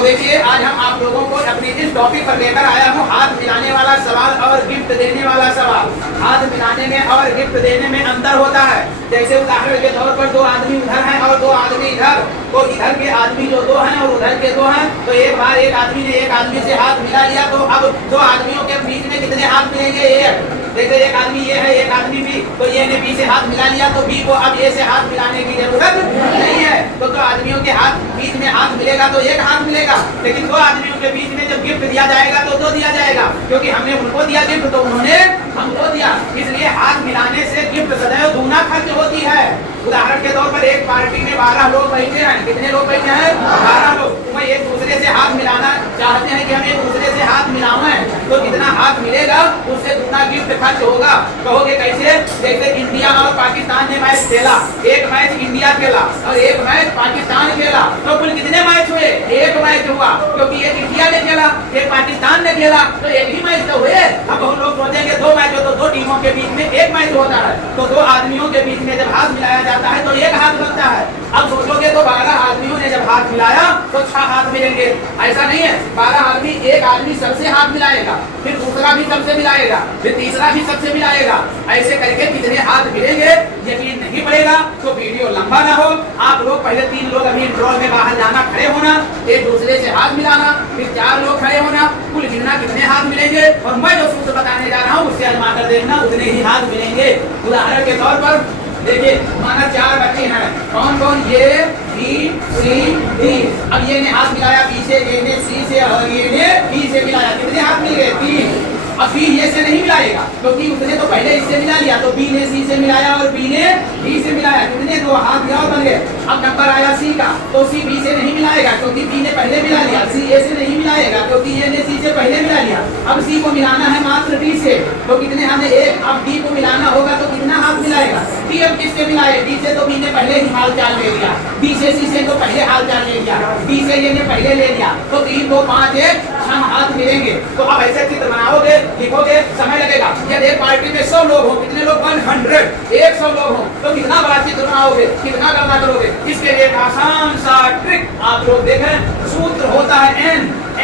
तो देखिए आज हम आप लोगों को अपने इस टॉपिक पर लेकर आया हूँ हाथ मिलाने वाला सवाल और गिफ्ट देने वाला सवाल। हाथ मिलाने में और गिफ्ट देने में अंतर होता है। जैसे उदाहरण के तौर पर दो आदमी उधर हैं और दो आदमी इधर, तो इधर के आदमी जो दो हैं और उधर के दो हैं, तो एक बार एक आदमी ने एक आदमी से हाथ मिला लिया, तो अब दो आदमियों के बीच में कितने हाथ मिलेंगे? एक। देखो एक आदमी ये है एक आदमी बी, तो ये ने बी से हाथ मिला लिया, तो बी को अब ए से हाथ मिलाने की जरूरत नहीं है। तो दो आदमियों के हाथ बीच में हाथ मिलेगा तो एक हाथ मिलेगा, लेकिन दो आदमियों के बीच में जब गिफ्ट दिया जाएगा तो दो दिया जाएगा, क्योंकि हमने उनको दिया गिफ्ट तो उन्होंने हमको दिया। इसलिए हाथ मिलाने से गिफ्ट सदैव दूना खर्च होती है। उदाहरण के तौर पर एक पार्टी में 12 लोग बैठे हैं। कितने लोग बैठे हैं? 12 लोग। वह एक दूसरे से हाथ मिलाना चाहते हैं कि हम एक दूसरे से हाथ मिलाएं, तो कितना हाथ मिलेगा उससे दूना गिफ्ट खर्च होगा। कहोगे कैसे? जैसे इंडिया और पाकिस्तान ने मैच खेला, एक मैच इंडिया खेला और एक मैच पाकिस्तान खेला, तो कुल कितने मैच हुए? एक मैच हुआ, क्योंकि एक इंडिया ने खेला एक पाकिस्तान ने खेला, तो एक ही मैच तो हुए। अब बहुत लोग सोचेंगे दो मैच हो तो दो टीमों के बीच में एक मैच होता है, तो दो आदमियों के बीच में जब हाथ मिलाया जाता है तो एक हाथ लगता है। अब सोचोगे तो 12 आदमियों ने जब हाथ मिलाया तो 6 हाथ मिलेंगे, ऐसा नहीं है। 12 आदमी, एक आदमी सबसे हाथ मिलाएगा, फिर दूसरा भी सबसे मिलाएगा, फिर तीसरा भी सबसे मिलाएगा, ऐसे करके कितने हाथ मिलेंगे यकीन नहीं पड़ेगा। तो वीडियो लंबा ना हो, आप लोग पहले 3 लोग अभी इंट्रोल में बाहर जाना, खड़े होना, एक दूसरे से हाथ मिलाना, फिर 4 लोग खड़े होना, कुल गिनना कितने हाथ मिलेंगे, और मैं जो सूत्र बताने जा रहा हूँ उससे आजमा कर देखना, उतने ही हाथ मिलेंगे। उदाहरण के तौर पर देखिए, माना 4 बच्चे हैं, कौन कौन? ये बी सी डी। अब ये ने हाथ मिलाया बी से, ये ने सी से और ये ने बी से मिलाया, कितने हाथ मिल गए? 3। अब बी ये से नहीं मिलाएगा क्योंकि उसने तो पहले इससे मिला लिया, तो बी ने सी से मिलाया और बी ने डी से मिलाया, कितने? 2 हाथ और बन गए। अब नंबर आया सी का, तो सी बी से नहीं मिलाएगा क्योंकि बी ने पहले मिला लिया, सी ए से नहीं मिलाएगा क्योंकि ये ने सी से पहले मिला लिया। अब सी को मिलाना है मात्र डी से, तो कितने हाथ? 1। अब डी को मिलाना होगा तो कितना हाथ मिलाएगा? डी अब किससे मिलाए? डी से तो बी ने पहले ही हाल चाल ले लिया, बी से सी से तो पहले हाल चाल ले लिया, डी से ये ने पहले ले लिया, तो 3 2 5 1 6 हाथ मिलेंगे। तो अब ऐसे चित्र बनाओगे, लिखोगे, समय लगेगा। यदि एक पार्टी में 100 लोग हो, कितने लोग? 100 लोग हो, तो कितना बड़ा चित्र बनाओगे, कितना गणना करोगे? इसके लिए एक आसान सा ट्रिक आप लोग देखें। सूत्र होता है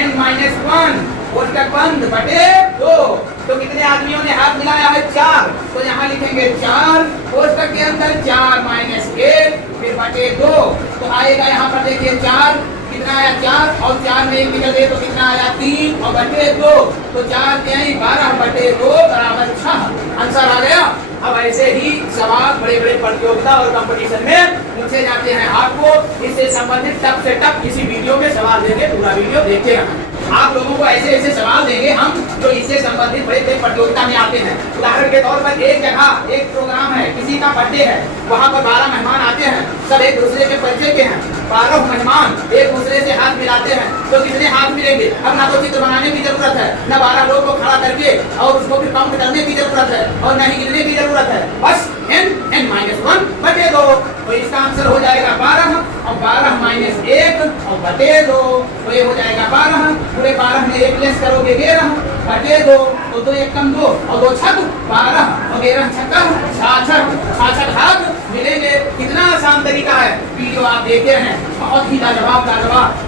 n-1 कोष्टक बंद बटे 2। तो कितने आदमियों ने हाथ मिलाया है? 4। तो यहाँ लिखेंगे 4 कोष्टक के अंदर 4 - 1 फिर बटे 2। तो आएगा यहाँ पर देखिए 4, कितना आया? 4 और 4 में 1 निकल गए तो कितना आया? 3 और बटे 2, तो 4 3 12 बटे 2 बराबर 6। आंसर आ गया। अब ऐसे ही सवाल बड़े बड़े प्रतियोगिता और कंपटीशन में पूछे जाते हैं। आपको इससे संबंधित टप से टप किसी वीडियो में सवाल देंगे, पूरा वीडियो देखिएगा। आप लोगों को ऐसे ऐसे सवाल देंगे हम जो इससे संबंधित बड़े बड़े प्रतियोगिता में आते हैं। उदाहरण के तौर पर एक जगह एक प्रोग्राम है, किसी का बर्थडे है, वहाँ पर 12 मेहमान आते हैं, सब एक दूसरे के परिचय के हैं। 12 मेहमान एक दूसरे से हाथ मिलाते हैं, तो कितने हाथ मिलेंगे? अब ना तो चित्र बनाने की जरूरत है, न 12 लोग को खड़ा करके और उसको फिर काउंट करने की जरूरत है, और न ही गिनने की जरूरत है। बस n-1 बटे 2, तो इसका आंसर हो जाएगा 12, और 12 - 1 और बटे 2, तो ये हो जाएगा 12। पूरे 12 में 1 लेस करोगे 13 बटे 2, तो 2 1 कम 2 और 2 6 12 और 13 छक्का 66 हाथ मिलेंगे। कितना आसान तरीका है, वीडियो आप देखे हैं, बहुत ही लाजवाब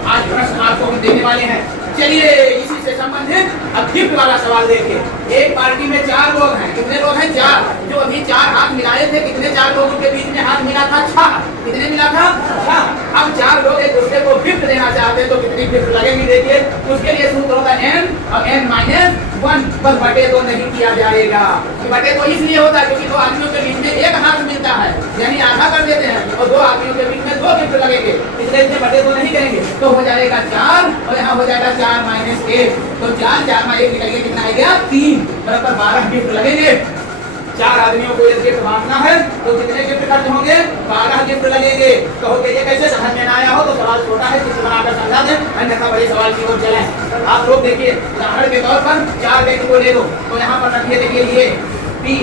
आज प्रश्न आपको हम देने वाले हैं। चलिए इसी से संबंधित अब गिफ्ट वाला सवाल देखिए। एक पार्टी में 4 लोग हैं, कितने लोग हैं? 4। जो अभी 4 हाथ मिलाए थे, कितने 4 लोगों के बीच में हाथ मिला था? 6। कितने मिला था? 6। अब 4 लोग एक दूसरे को गिफ्ट देना चाहते हैं तो कितनी गिफ्ट लगेगी? देखिए, उसके लिए सूत्र होता है n और n-1 पर बटे 2 नहीं किया जाएगा। बटे 2 इसलिए होता है क्योंकि 2 आदमियों के बीच में 1 हाथ मिलता है, यानी आधा कर देते हैं, और 2 आदमियों के बीच में 2 गिफ्ट लगेंगे, इसलिए बटे 2 नहीं करेंगे, तो हो जाएगा 4 और यहाँ हो जाएगा 4 - 1, तो 4 में 1 निकल गया, कितना आ गया? 3 बराबर 12 गिफ्ट लगेंगे। 4 आदमियों को एक गिफ्ट बांटना है तो कितने गिफ्ट खर्च होंगे? 12 गिफ्ट लगेंगे। कहोगे ये कैसे? समझ में ना आया हो तो सवाल छोटा है, चित्र बनाकर समझा दें, अन्यथा बड़े सवाल की ओर चलें। आप लोग देखिए, उदाहरण के तौर पर 4 व्यक्ति को ले लो, तो यहाँ पर रखिए, देखिए ये बी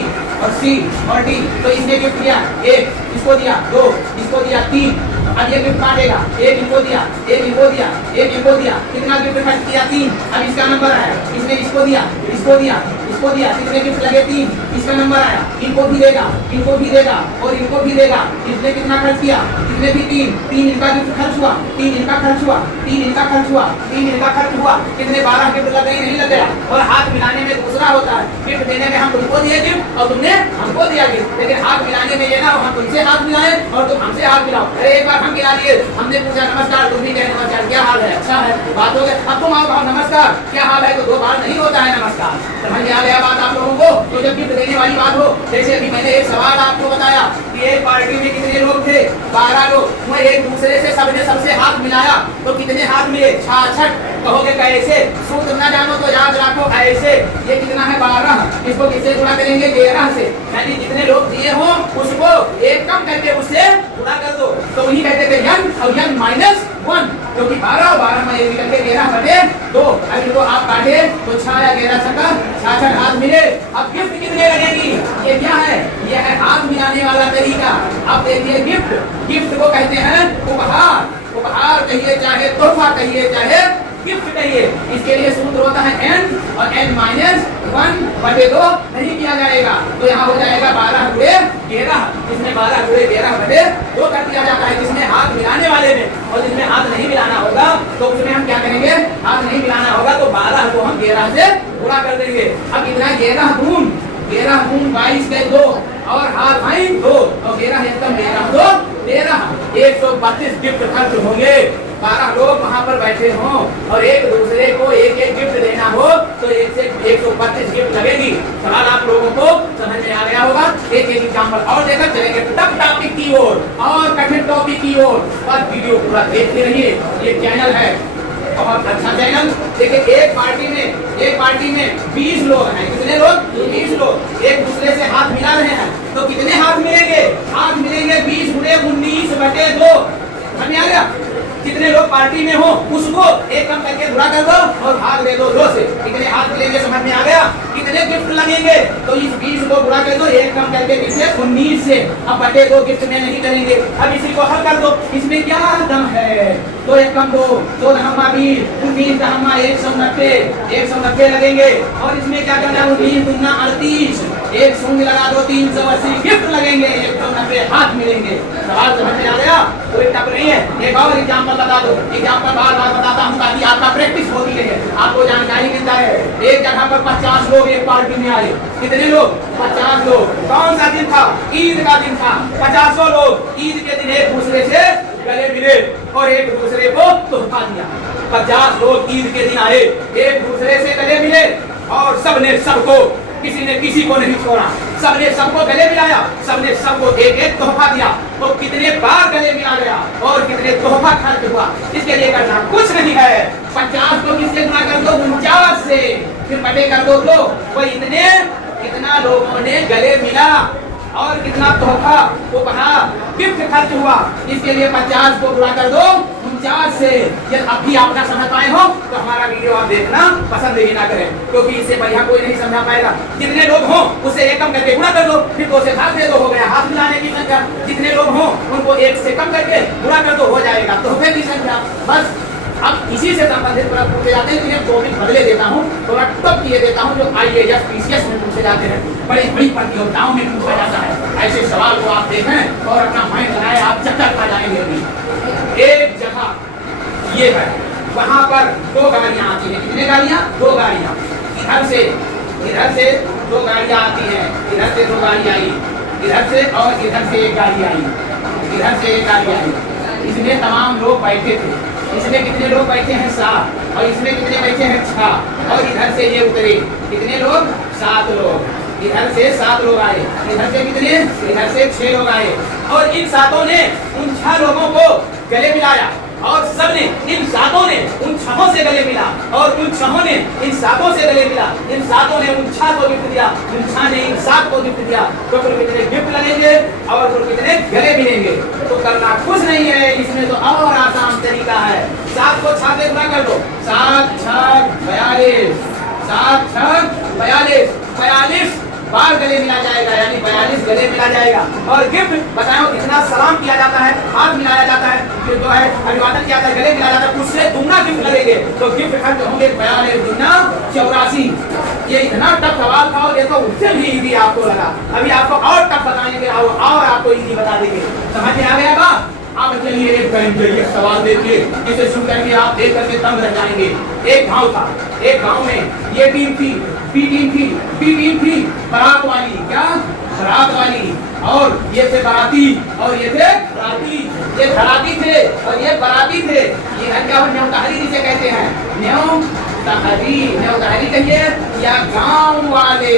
और सी और डी, तो इसने गिफ्ट दिया 1, इसको दिया 2, इसको दिया 3। अब ये गिफ्ट बांटेगा, 1 इनको दिया, 1 इनको दिया, 1 इनको दिया, कितना गिफ्ट खर्च किया? 3। अब इसका नंबर है, इसने इसको दिया, इसको दिया, इसको दिया, कितने गिफ्ट लगे 3, इसका नंबर आया, इनको भी देगा, इनको भी देगा और इनको भी देगा। इसने कितना खर्च किया, इसने भी 3 इनका गिफ्ट खर्च हुआ, 3 इनका खर्च हुआ, 3 इनका खर्च हुआ, 3 इनका खर्च हुआ, कितने 12 गिफ्ट लग गए, नहीं लग गया। और हाथ मिलाने में दूसरा होता है, गिफ्ट देने में हम तुमको दिए गिफ्ट और तुमने हमको दिया गिफ्ट, लेकिन हाथ मिलाने में ये ना हम तुमसे हाथ मिलाए और तुम हमसे हाथ मिलाओ। अरे एक बार हम मिला लिए, हमने पूछा नमस्कार, तुम भी कहे नमस्कार, क्या हाल है, अच्छा है, बात हो गई। अब तुम आओ नमस्कार क्या हाल है, तो 2 बार नहीं होता है नमस्कार। समझ में आ गया बात आप लोगों को? तो जब गिफ्ट देने वाली बात हो, जैसे अभी मैंने एक सवाल आपको बताया कि एक पार्टी में कितने लोग थे, 12 लोग, वो एक दूसरे से सबने सबसे हाथ मिलाया तो कितने हाथ मिले, 66। कहोगे कैसे, सूत्र न जानो तो याद रखो ऐसे। ये कितना है 12, इसको किससे गुणा करेंगे, 13 से, यानी जितने लोग दिए हो उसको एक कम करके उससे गुणा कर दो। तो वही कहते थे n और n -1, क्योंकि 12 और 12 में निकल के 13/2। अभी तो आप काटे तो 6 या 11 सका 66 हाथ मिले। अब गिफ्ट कितने लगेगी, ये क्या है, ये है हाथ मिलाने वाला तरीका। अब देखिए गिफ्ट को कहते हैं उपहार, उपहार कहिए चाहे तोहफा कहिए चाहे गिफ्ट कहिए। इसके लिए सूत्र होता है n और n -1/2 नहीं किया जाएगा, तो यहाँ हो जाएगा 12 गुणे 13, इसमें 12 गुणे 13/2 कर दिया जाता है जिसमें हाथ मिलाने वाले में। और जिसमें हाथ नहीं मिलाना होगा तो उसमें हम क्या करेंगे, हाथ नहीं मिलाना होगा तो 12 को हम 13 से गुणा कर देंगे। अब इतना 11 गुण 22 के 2 और हाथ भाई 2 और 13 एकदम 13 132 गिफ्ट खर्च होंगे। 12 लोग वहाँ पर बैठे हों और एक दूसरे को एक एक गिफ्ट देना हो तो 1 से 132 गिफ्ट लगेगी। सवाल आप लोगों को समझ में आ गया होगा। एक एग्जाम्पल और देकर चलेंगे टफ टॉपिक की ओर और कठिन टॉपिक की ओर, और वीडियो पूरा देखते रहिए। ये चैनल है बहुत अच्छा चैनल। देखिए एक पार्टी में 20 लोग हैं, कितने लोग, 20 लोग एक दूसरे से हाथ मिला रहे हैं तो कितने हाथ मिलेंगे, हाथ मिलेंगे 20 गुणे 19/2। समझ में आ गया? कितने लोग पार्टी में हो उसको एक कम करके गुणा कर दो और भाग दे दो 2 से, कितने हाथ मिलेंगे, समझ में आ गया? कितने गिफ्ट लगेंगे तो इस 20 को गुणा कर दो एक कम करके किससे, 19 से। अब बटे 2 गिफ्ट में नहीं करेंगे, अब इसी को हल कर दो। इसमें क्या दम है, 2 एक कम 2 2 दहमा 20 19 दहमा 190 लगेंगे। और इसमें क्या करना है, 19 दूना 38, एक शून्य लगा दो 380 गिफ्ट लगेंगे, 190 हाथ मिलेंगे। सवाल समझ में आ गया? कोई टप नहीं है। एक और एग्जाम्पल बता दो, एग्जाम्पल बार बताता हूँ ताकि आपका प्रैक्टिस होती रहे, आपको जानकारी मिलता है। एक जगह पर 50 लोग एक पार्टी में आए, कितने लोग, 50 लोग। कौन सा दिन था, ईद का दिन था। 50 लोग ईद के दिन एक दूसरे से गले मिले और एक दूसरे को तोहफा दिया। 50 लोग ईद के दिन आए, एक दूसरे से गले मिले और सबने सबको, किसी ने किसी को नहीं छोड़ा, सबने सबको गले मिलाया, सबने सबको एक एक तोहफा दिया। तो कितने बार गले मिला गया और कितने तोहफा खर्च हुआ, इसके लिए करना कुछ नहीं है। 50 को किससे गुणा कर दो, 49 से, फिर बटे कर दो 2। वो कितना लोगों ने गले मिला और कितना तोहफा उपहार गिफ्ट खर्च हुआ, इसके लिए 50 को गुणा कर दो 49 से। यदि अब भी आप ना समझ पाए हो तो हमारा वीडियो आप देखना पसंद ही ना करें, क्योंकि इससे बढ़िया कोई नहीं समझा पाएगा। जितने लोग हों उसे एक कम करके गुणा कर दो, फिर 2 से भाग दे दो, हो गया हाथ मिलाने की संख्या। जितने लोग हों उनको 1 से कम करके गुणा कर दो, हो जाएगा तोहफे की संख्या। बस अब इसी से संबंधित पूछे जाते हैं, इन्हें टॉपिक बदले देता हूँ, थोड़ा टॉप किए देता हूँ, जो IAS PCS में पूछे जाते हैं, बड़ी बड़ी प्रतियोगिताओं में पूछा जाता है। ऐसे सवाल को आप देखें और अपना माइंड बनाए, आप चक्कर खा जाएंगे। अभी एक जगह ये है, वहां पर 2 गाड़ियां आती हैं। कितने गाड़ियां, 2 गाड़ियां। इधर से 2 गाड़ियां आती हैं, इधर से 2 गाड़ी आई, इधर से और इधर से 1 गाड़ी आई, इधर से 1 गाड़ी आई। इसमें तमाम लोग बैठे थे। इसमें कितने लोग बैठे हैं, 7, और इसमें कितने बैठे हैं, 6। और इधर से ये उतरे, कितने लोग, 7 लोग। इधर से 7 लोग आए, इधर से कितने, इधर से 6 लोग आए। और इन 7 ने उन 6 लोगों को गले मिलाया और सबने इन 7 ने उन 6 से गले मिला और उन 6 ने इन 7 से गले मिला। इन 7 ने उन 6 को गिफ्ट दिया, उन 6 ने इन 7 को गिफ्ट दिया। तो कुल कितने गिफ्ट लगेंगे और कुल कितने गले मिलेंगे। तो करना कुछ नहीं है, इसमें तो और आसान तरीका है। 7 को 6 से गुणा कर दो, 7 6 42, 7 6 42, 42 बार गले मिला जाएगा, यानी 42 गले मिला जाएगा। और गिफ्ट बताओ कितना सलाम किया जाता है, हाथ मिलाया जाता है, फिर जो है अभिवादन किया जाता है, गले मिलाया जाता है, उससे दुगना गिफ्ट लगेंगे। तो गिफ्ट खर्च होंगे 42 दुगना 84। ये इतना टफ सवाल था और ये तो उससे भी इजी आपको लगा। अभी आपको और टफ बताएंगे और आपको इजी बता देंगे। समझ में आ गया बात? आप चलिए एक करेंगे, एक सवाल देखिए, जिसे सुन करके आप देख करके दंग रह जाएंगे। एक गांव था, एक गांव में ये टीम थी, बी टीम थी बारात वाली, क्या बारात वाली, और ये थे बाराती और ये थे बाराती। ये बाराती थे और ये बाराती थे। ये है क्या, न्योताहरी जिसे कहते हैं, न्योताहरी कहिए या गांव वाले,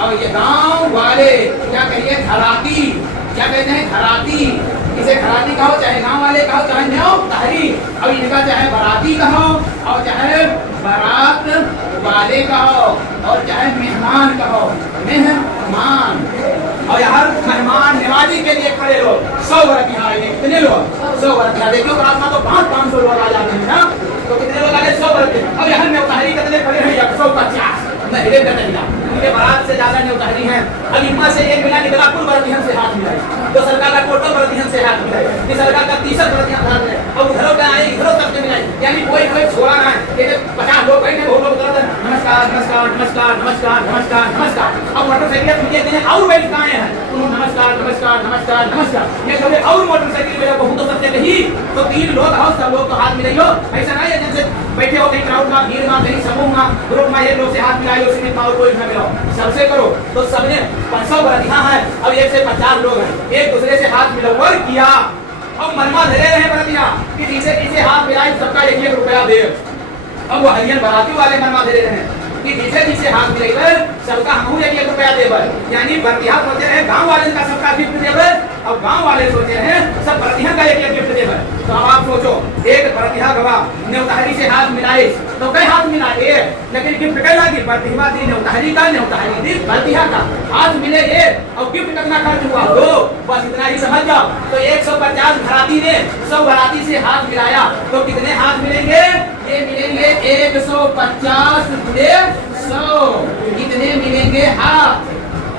और ये गांव वाले क्या कहिए, घराती, क्या कहते हैं, घराती। इसे घराती कहो, चाहे गांव वाले कहो, चाहे न्योताहरी। अब इनका चाहे बाराती कहो और चाहे बारात वाले कहो और चाहे मेहमान कहो, मेहमान। और यहाँ मेहमान नवाजी के लिए खड़े लोग 100 वर्ग यहाँ आए, कितने लोग, 100 वर्ग। यहाँ देखो प्रार्थना तो 500 लोग आ जाते हैं ना, तो कितने लोग आए, 100 वर्ग। अब यहाँ न्योताहरी कितने खड़े हैं, 150। हिरे करने मिला, इनके बारात से ज्यादा न्योताहरी हैं। अब इनमें से एक मिला निकला, कुल वर्दिहन से हाथ मिलाए, तो सरकार का टोटल वर्दिहन से हाथ मिलाए, ये सरकार का 30 वर्दिहन हाथ मिलाए। अब उधरों का आए, इधरों तक के मिलाए, यानी कोई छोड़ा ना है। ये 50 लोग बैठे, वो लोग नमस्कार नमस्कार नमस्कार नमस्कार नमस्कार नमस्कार। अब मोटरसाइकिल मुझे देने और बैठ आए हैं, उन्होंने नमस्कार नमस्कार नमस्कार नमस्कार। ये कभी और मोटरसाइकिल मेरा बहुत सबसे कही, तो 3 लोग हो, सब लोग तो हाथ मिलाइयो। ऐसा नहीं है जैसे बैठे हो कहीं क्राउड में, भीड़ में, कहीं समूह में, ग्रुप में, एक लोग से हाथ मिलाइयो, सीमित में और कोई न मिलाओ, सबसे करो। तो सबने 500 वर्दियां हैं, अब 1 से 50 लोग हैं, एक दूसरे से हाथ मिलावर किया। अब मनमा धरे रहे वर्दियां कि पीछे हाथ मिलाए, सबका 1-1 रुपया दे। अब वो हरियन बाराती वाले मनमा धरे रहे कि पीछे हाथ मिलाइए, सबका हम 1-1 रुपया देवर। यानी वर्दिया सोचे रहे गांव वाले का सबका गिफ्ट देवर, अब गांव वाले सोचे हैं सब वर्दिया का 1-1 गिफ्ट देवर। तो अब आप सोचो, एक वर्दिया गवा न्योताहरी से हाथ मिलाए, तो कई हाथ मिलाए, लेकिन गिफ्ट कई लागी, वर्दिया दी न्योताहरी का, न्योताहरी दी वर्दिया का, हाथ मिले ये, और गिफ्ट कितना खर्च हुआ 2, बस इतना ही समझ जाओ। तो 150 घराती ने 100 घराती से हाथ मिलाया, तो कितने हाथ मिलेंगे, ये मिलेंगे 150 गुणे 100, कितने मिलेंगे हाथ।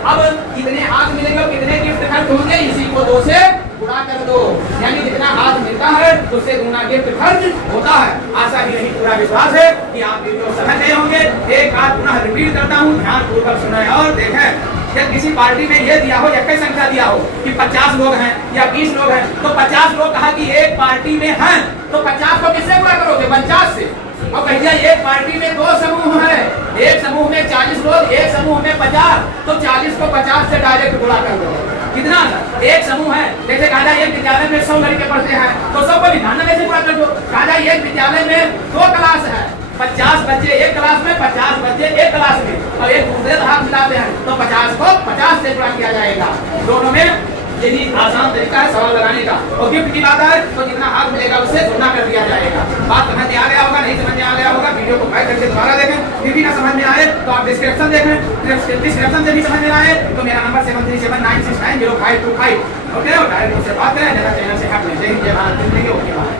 अब कितने हाथ मिलेंगे, कितने गिफ्ट खर्च होंगे, इसी को 2 से गुणा कर दो, यानी जितना हाथ मिलता है उससे गुना गिफ्ट खर्च होता है। आशा ही नहीं, पूरा विश्वास है कि आप वीडियो समझ गए होंगे। एक बार पुनः रिपीट करता हूँ, ध्यान पूर्वक सुनाएं और देखें। जब किसी पार्टी में ये दिया हो या कई संख्या दिया हो कि 50 लोग हैं या 20 लोग हैं, तो 50 लोग कहा कि एक पार्टी में हैं, तो 50 को किससे गुणा करोगे, 50 से। और भैया एक पार्टी में 2 समूह है, एक समूह में 40 लोग, एक समूह में 50, तो 40 को 50 से डायरेक्ट गुणा कर दो। कितना, एक समूह है, जैसे कहा एक विद्यालय में 100 लड़के पढ़ते हैं, तो 100 को 99 से गुणा कर दो। कहा एक विद्यालय में 2 क्लास है, 50 बच्चे एक क्लास में, 50 बच्चे एक क्लास में, और एक दूसरे हाथ मिलाते हैं, तो 50 को 50 से गुणा किया जाएगा। दोनों में यही आसान तरीका है सवाल लगाने का। और गिफ्ट की बात है तो जितना हाथ मिलेगा उससे गुना कर दिया जाएगा। बात समझ में आ गया होगा, नहीं समझ में आ गया होगा, वीडियो को बैक करके दोबारा देखें। फिर भी ना समझ में आए तो आप डिस्क्रिप्शन देखें, डिस्क्रिप्शन से भी समझ में आए तो मेरा नंबर 7379690525, ओके, और डायरेक्ट मुझसे बात करें, मेरा चैनल से हट लें। जय हिंद, जय भारत, ओके।